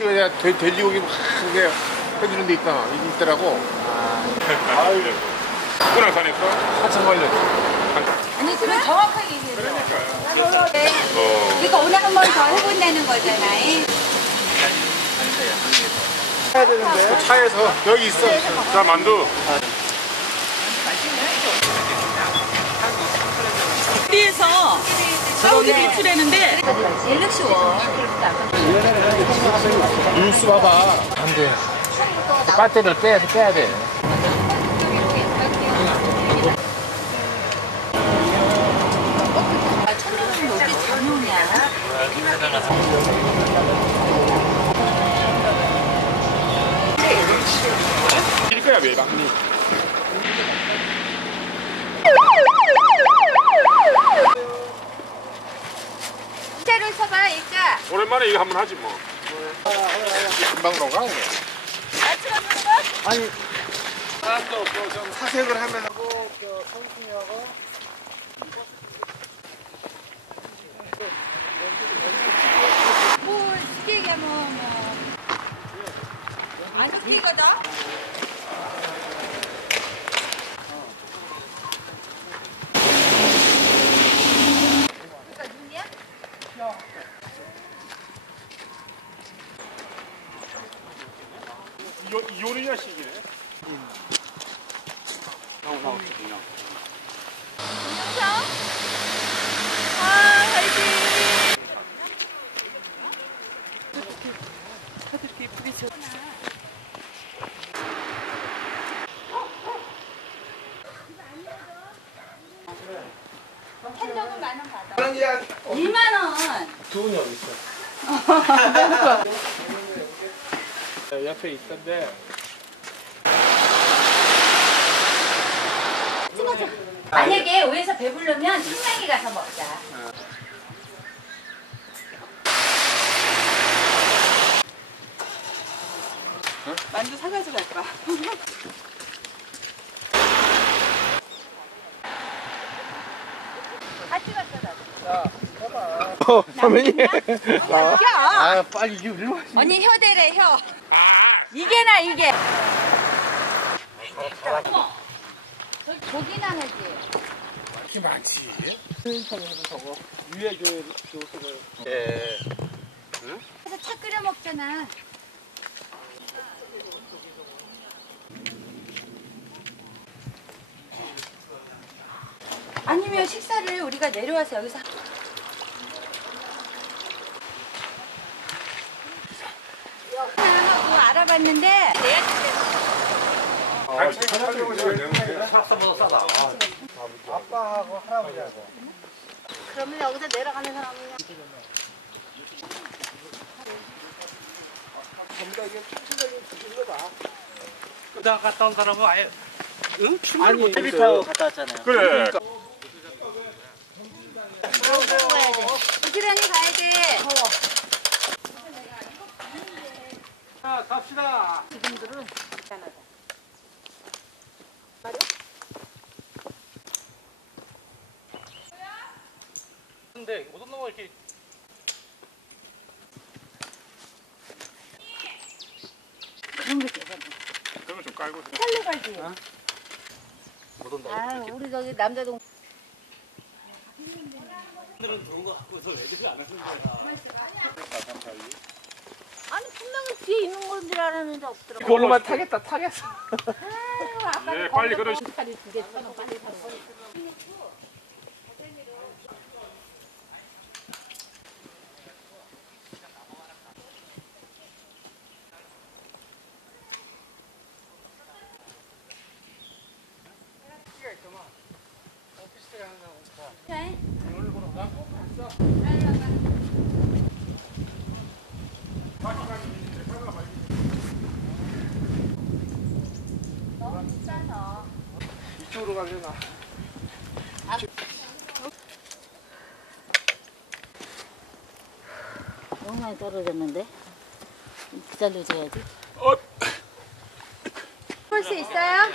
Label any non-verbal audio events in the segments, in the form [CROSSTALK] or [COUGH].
내가 돼, 돼지고기 막 그게 해주는 데 있다 이게 있더라고. 아유, 군악산에서 하천 관련. 아니 그럼 정확하게 얘기해요. 그러니까요. 네. 어. 그러니까 오늘 한 번 더 해본다는 거잖아요. 해야 되는데. 차에서 여기 있어. 자 만두. 어디에서 사우디 배출했는데 갤럭시 원. 뉴스 봐봐. 안 돼. 배터리를 빼야, 빼야 돼. 아, 천명은 왜 이렇게 잘 노냐? 일 거야 왜 막니? 일자로 서봐 일자. 오랜만에 이거 한번 하지 뭐. 금방 녹아. 이거. 아니. 뭐좀 사색을 하면서 하고 저 선순이하고 뭐 쉽게 얘기하면 뭐. 안 섞이거든? 그러니까 눈이야? 이요 이효리 자식이네. 동영상? 아, 화이팅! 팬덤은 만원 받아. 2만 원. 두분이 어디 있어? 옆에 있던데. 만약에 오해서 배부르면 식당에 가서 먹자. 만두 사가지고 갈까? [LAUGHS] 같이 갔다 나도. 어, 선배님. 야! 아, 빨리 일로 와. 언니 혀대래 혀. 이게 나 이게. 어머. 저기 하지. 이렇게 많지. 저거 위에 그 교수를. 예. 그래서 차 끓여 먹잖아. 아니면 식사를 우리가 내려와서 여기서 알아봤는데 내가 단체 활동을 내는 아빠하고 할아버지하고. 그러면 여기서 내려가는 사람은 전부 다 이게. 그다 갔다 온 사람은 아예 응? 아니, 못 그- 타고 갔다 왔잖아요. 그래. 가야 돼. 부지런히 가야 돼. 자, 갑시다. 근데 어떤 놈은 이렇게 그거 좀 깔고. 살로 가지. 못 온다. 아, 우리 저기 남자 동 오늘은 좋은 거 갖고서 애들이 안 하는 거야. 아니 분명히 뒤에 있는 건 줄 알았는데 없더라고. 그걸로만 타겠다, 타겠어. 예, 빨리 그러 두개 쳐서 빨리 사. 네. 너무 비싸서. 이쪽으로 가려나. 너무 많이 떨어졌는데? 기다려줘야지. 볼수 있어요?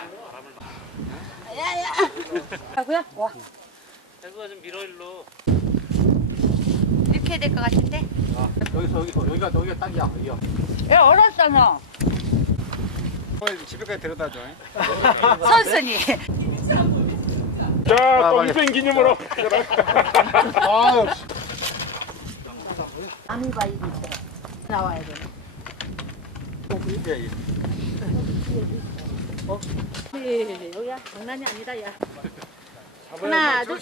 하고요? 와. 대구가 좀 밀어 일로. 이렇게 해야 될 것 같은데? 여기서 여기서 여기가 여기가 딱이야 여기야 야, 얼었어, 너. 집에까지 데려다 줘 선순이. 자, 또 입행 기념으로. 아유, 아미바 이거 있어. 나와야 돼. 어? 예, 여기야 장난이 아니다 야. 하나, 둘.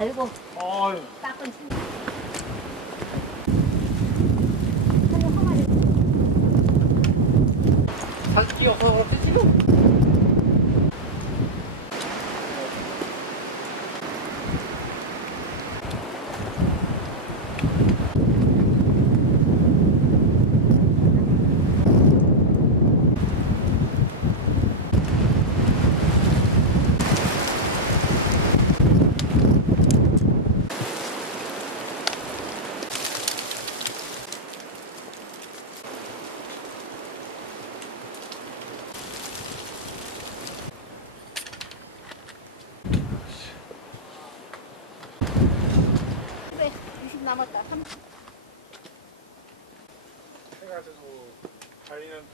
아이고, 아유. 닦은 그래, 20 남았다. 30. 해가지고 달리는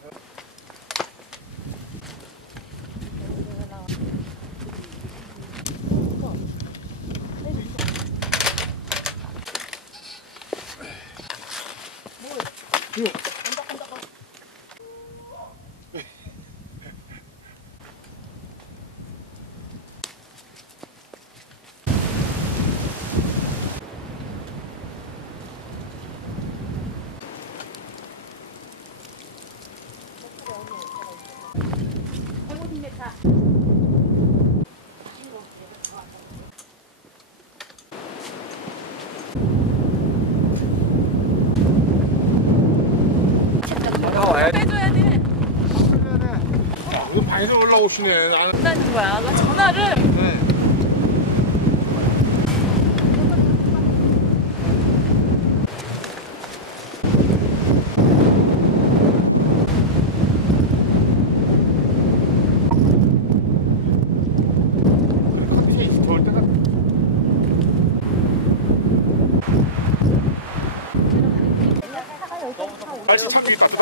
빼줘야 돼. 이거 방에서 올라오시네. 나는 거야. 그 전화를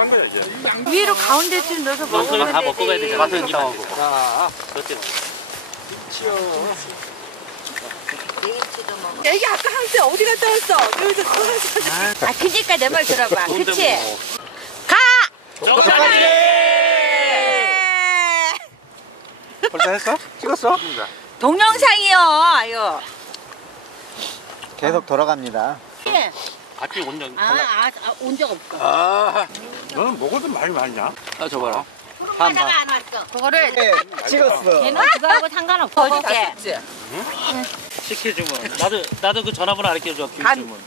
따뜻한 거야 이제. 위로 가운데쯤 넣어서 먹으면 다 되지. 먹고 가야 되잖아. 맛은 있다고. 자, 그렇지. 애기 아까 한때 어디 갔다 왔어? 여기서 아, 그니까 내 말 들어봐. 그치? 가! 벌써 했어? 찍었어? 동영상이요, 아유. 계속 돌아갑니다. 같이 온 적 아, 아, 아, 온 적 없어. 아, 너는 먹어도 말이 많냐? 아, 줘봐라. 하나가 안 왔어. 그거를 네, 찍었어. 걔는 그거하고 상관없어. 어저께. 지 시켜주면. 나도, 나도 그 전화번호 알려줘. 김주문.